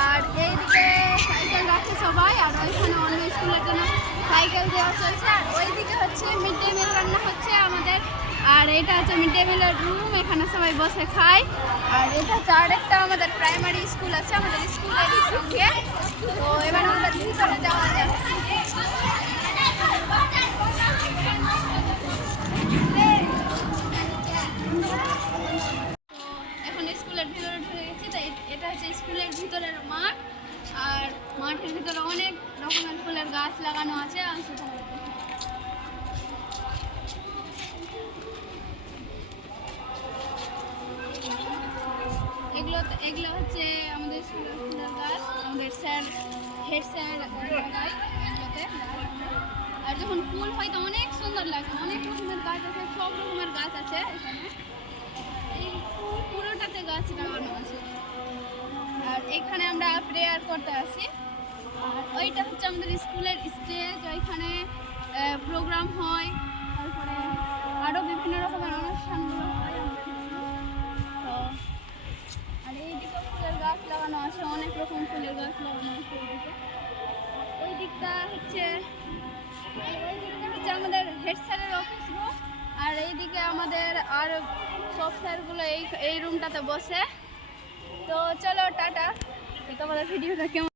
আর এইদিকে সাইকেল রাখে সবাই, আর ওইখানে অন্য স্কুলের জন্য সাইকেল দেওয়া চলছে। আর ওইদিকে হচ্ছে মিড ডে মিল রান্না হচ্ছে আমাদের। আর এটা হচ্ছে মিড ডে মিলের রুম, এখানে সবাই বসে খায়। আর এটা হচ্ছে আরেকটা আমাদের প্রাইমারি স্কুল আছে আমাদের স্কুলেরই সঙ্গে। তো এবার আমরা ভিতরে যাওয়া যাক। এখন স্কুলের ভিতরে ঢুকে গেছি। তো এটা হচ্ছে স্কুলের ভিতরের মাঠ। আর মাঠের ভিতরে অনেক রকমের ফুলের গাছ লাগানো আছে। এগুলো হচ্ছে আমাদের স্কুলের ফুলের গাছ, আমাদের স্যার হেড স্যার লাগায় এগুলোতে। আর যখন ফুল হয় তো অনেক সুন্দর লাগে। অনেক রকমের গাছ আছে, সব রকমের গাছ আছে এখানে। এই পুরোটাতে গাছ লাগানো আছে। আর এখানে আমরা প্রেয়ার করতে আসি। আর ওইটা হচ্ছে আমাদের স্কুলের স্টেজ, ওইখানে প্রোগ্রাম হয়, তারপরে আরও বিভিন্ন রকমের অনুষ্ঠানগুলো হয় আমাদের তো। আর এইদিকে ফুলের গাছ লাগানো আছে, অনেক রকম ফুলের গাছ লাগানো আছে এইদিকে। ওই দিকটা হচ্ছে আমাদের হেড স্যারের অফিস রুম। আর এইদিকে আমাদের আর সব স্যারগুলো এই রুমটাতে বসে। তো চলো টাটা। তোমাদের ভিডিওটা কেমন